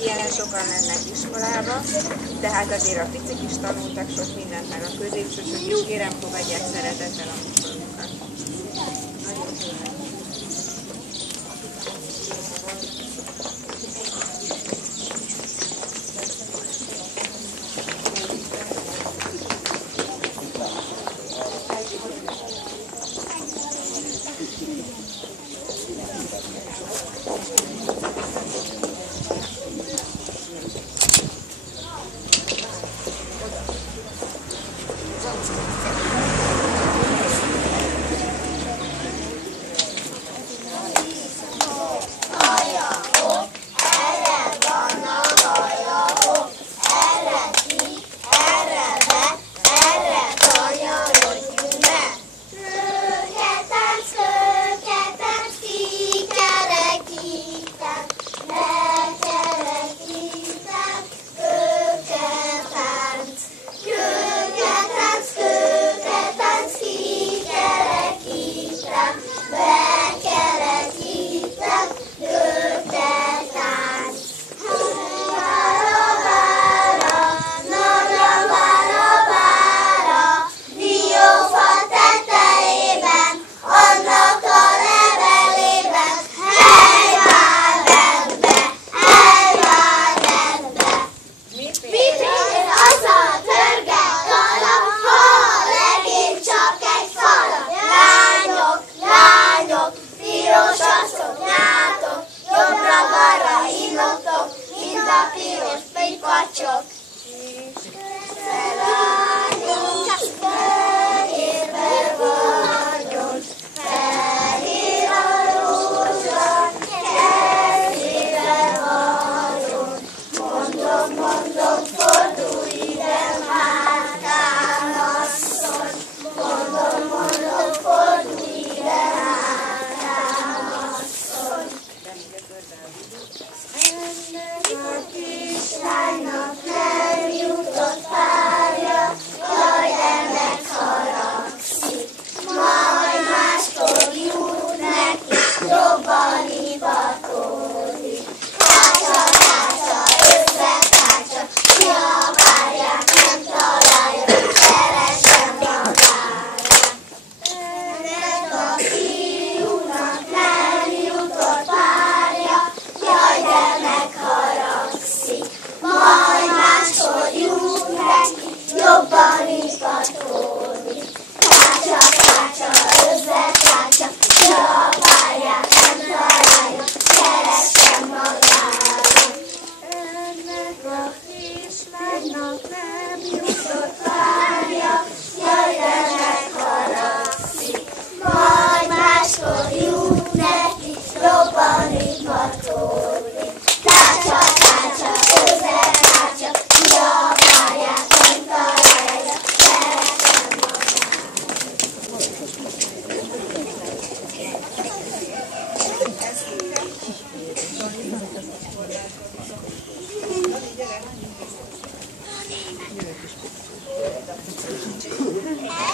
hogy ilyen sokan mennek iskolába, tehát azért a picik is tanultak sok mindent, meg a középsősök is, kérem, fogadják szeretettel a műsorukat.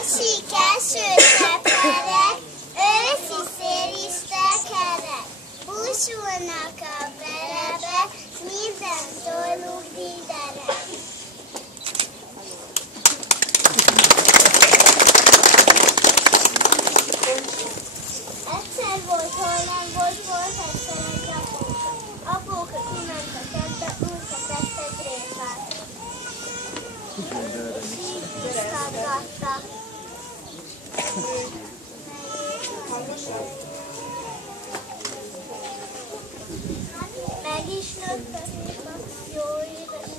Esik eső cseperek, őszi szél is tekerek, búsulnak a belebe, minden tóluk díderek. Egyszer volt, hol nem volt, volt egyszer egy apóka. Apóka kiment a kertbe, úrka vett egy réfát. Tisztázgatta. Meg is nőtt a répa, jó édes,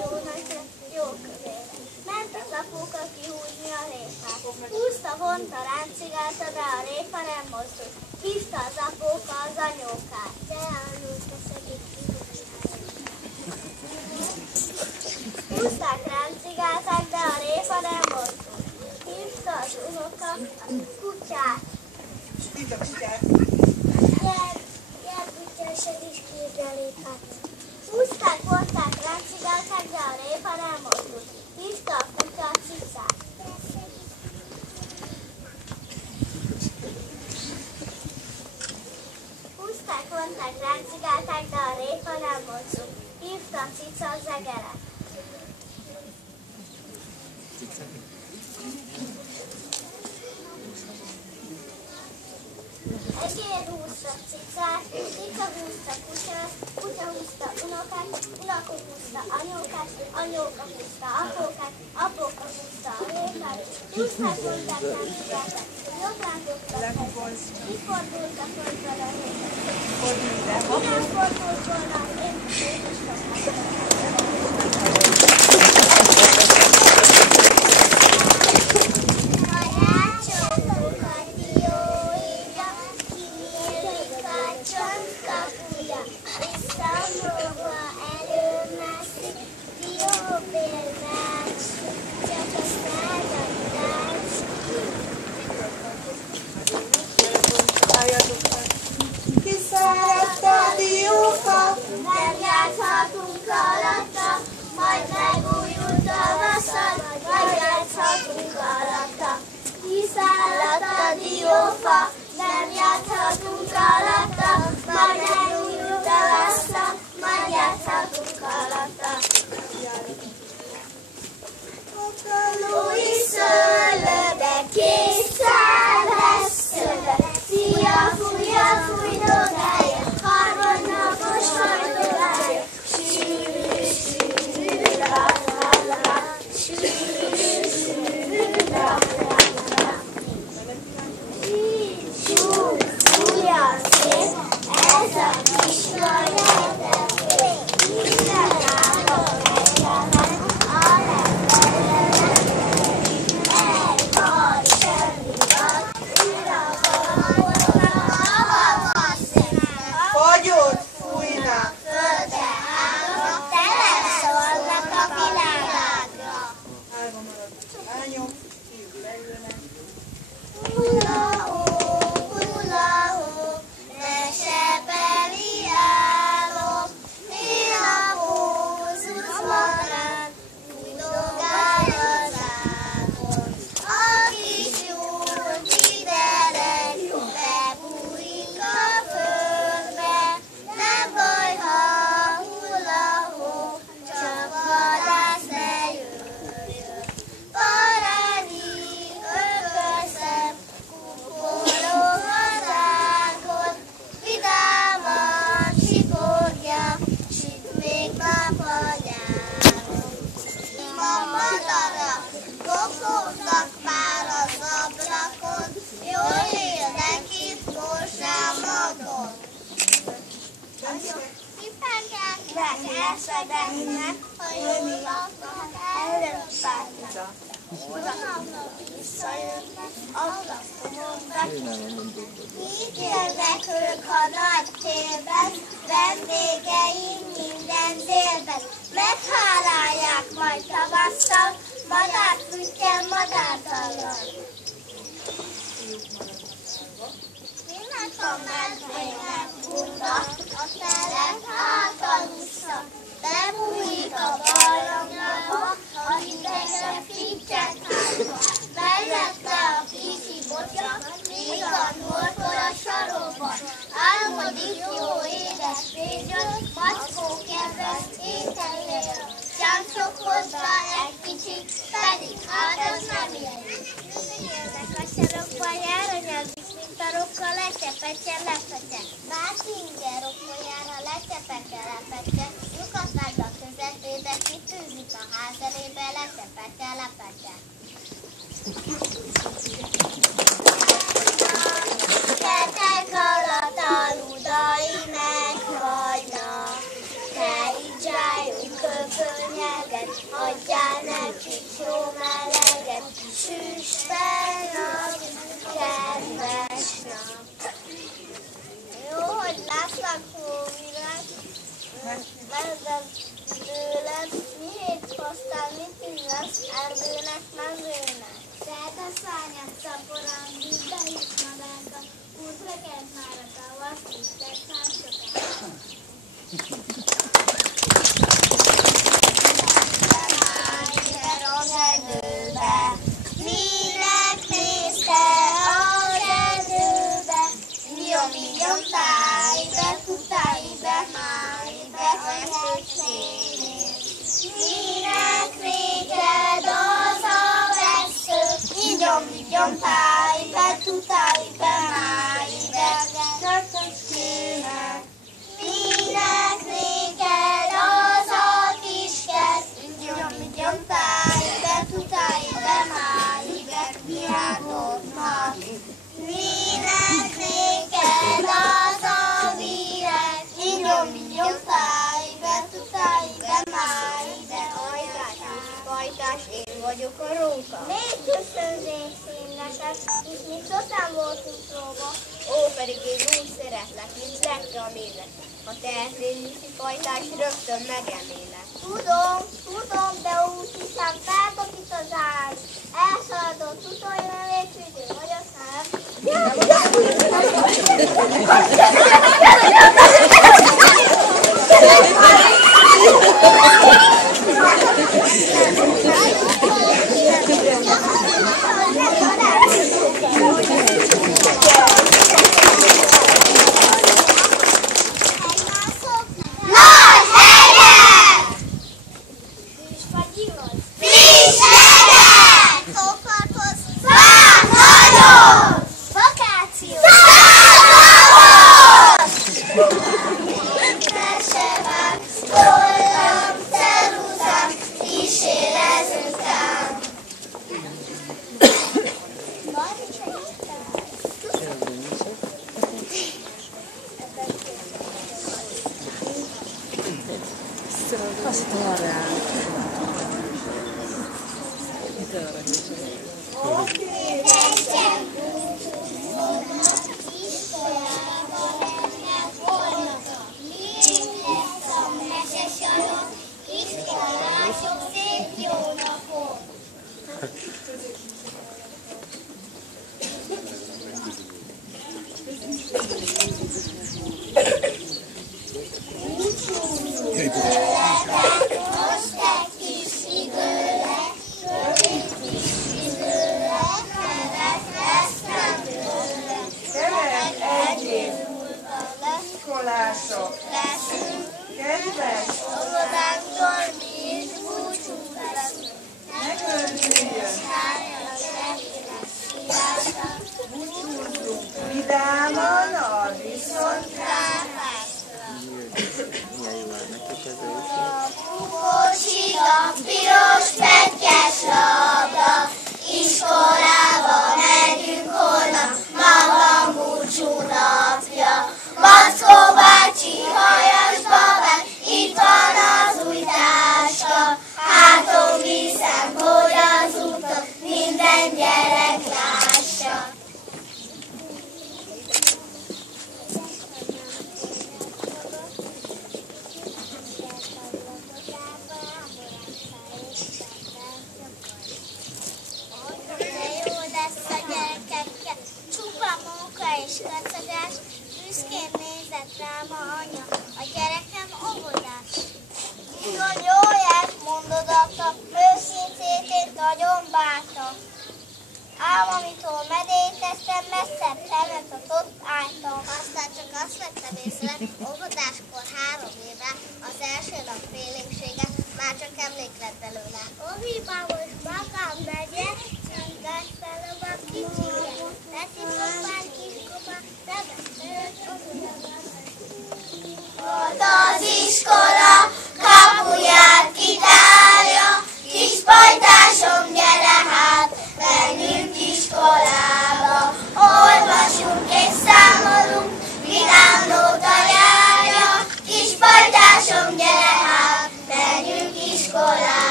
jó nagy, jó kövére. Ment az apóka kihúzni a réfát. Húzta, vonta, ráncigálta, de a répa nem mozdult. Hívta az apóka az anyókát. De elnőtt a szegény kihúzták. Húzták, ráncigálták, de a répa nem mozdult. Hívta az unoka a kutyát. Gyere, kutya, segíts ki a répát. Húzták, vonták, ráncigálták, de a répa nem mozdult. Hívta a kutya a cicát. Húzták, vonták, Anyókák ráncigálták, de a répa nem mozdult. Hívta a cica az egeret. Egér húzta cicát, cica húzta kutyát, kutya húzta unokát, unoka húzta anyókát, anyóka húzta apókát, apóka húzta a répát, húzták, mondták, ráncigálták, jobbán dobtak helyet, kifordult a földből a répát. Minden fordult volna, én is Kiszáradta a diófa, nem játszhatunk alatta, majd megújult tavasszal, majd játszhatunk alatta. Kiszáradt a diófa, nem játszhatunk alatta, majd megújult tavasszal, majd játszhatunk alatta. Lói szőlőbe, kétszer veszőbe, fújja, dogája, harmadnapos hajtóája, sűrű, ra-ra-ra, sűrű, ra-ra-ra. Csú, fújja szép, ez a kis majda szép, minden állam egyemen, a legfelelően, elvar semmi van, újra fagyot fújnak, földre állnak, teleszólnak a világágra. lányok kívül leülnek. Hula-hó, ne sebeli állok, néha búzus marad, fújdogál az ágon. A kis Júlti dereg, bebújik a földbe, nem baj, ha hula-hó, csak vadász ne jöjjön. Parádi, ökölszem, kuporog az ágon, vidáman sikorja, süt még nap a nyáron. Ma madarak kopognak már az ablakon, jól élnek itt Kósámadon. Kipengetnek, elszedeznek, ha jól laknak, előbbállnak. Vonalnak visszajönnek, aklasztomon bekülnek. Így jönnek ők a nagy térben, vendégeim minden délben. Meghálálják majd tavasszal, madárfüttyel, madártallal. Minek a medvének bunda, a telek hátalussza, bebújik a barlangjába, a hidegre fittyek hátba. Mellette a kicsi botya, míg a nortol a sarokba. Álmodik jó édes férjön, macskó kedves ételél. Csámcsok hozzá egy kicsit, pedig hát az nem ilyen. Jönnek a sarokba, jár a nyelvik, mint a rokkal, lecsepecsel, lepece. Bárki ingyen rokkal jár, ha lecsepeke, lepece. Lyukat vág a közepébe, kitűzik a ház elébe, lecsepeke, lepece. Ketek alatt aludai meghagynak, kerítsáljuk köpönyeget, adjál nekik jó meleget, süsben nap, kedves nap. Jó, hogy látlak, hóvilág, mezdem tőled, miért hoztál, mit illasz, erdőnek, mezőnek. Szerda szárnyat szaporan, vízbe is madárka, útra kent már a tavasz, üstek már sokat. Minek nézte a erdőbe, nyomj táj, befutál. vagyok a róka. Még köszönzés én neked, hisz mi sosem voltunk próba. Ó, pedig én úgy szeretlek, mint lette a mézet. Ha tehetnél nyuszifajtás, rögtön megemélek. Tudom, de úgy hiszem feltapít az ágy. Elszaladott utoljára végsődő vagy a szám.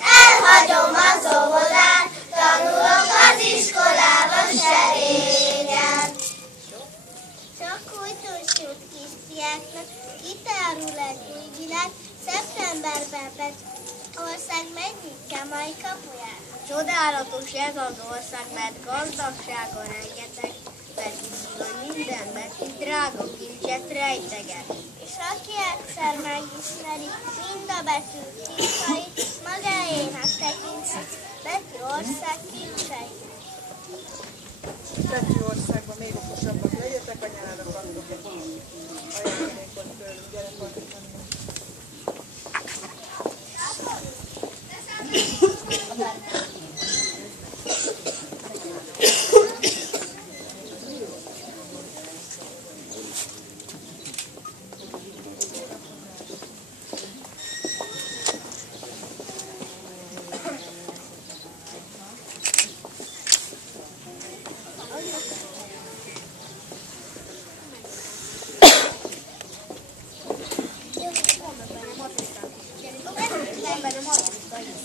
Elhagyom járul egy új világ, szeptemberben ország megnyitja majd kapuját. Csodálatos ez az ország, mert gazdagsága rengeteg, mert mindenben itt drága kincset rejteget. És aki egyszer megismeri mind a betűk titkait, magáénak tekinti Betű ország kincseit. Betű országban még okosabbak legyetek, anyára kaptok egy ajándékot tőlük, gyere tartani. Van benne matricka is.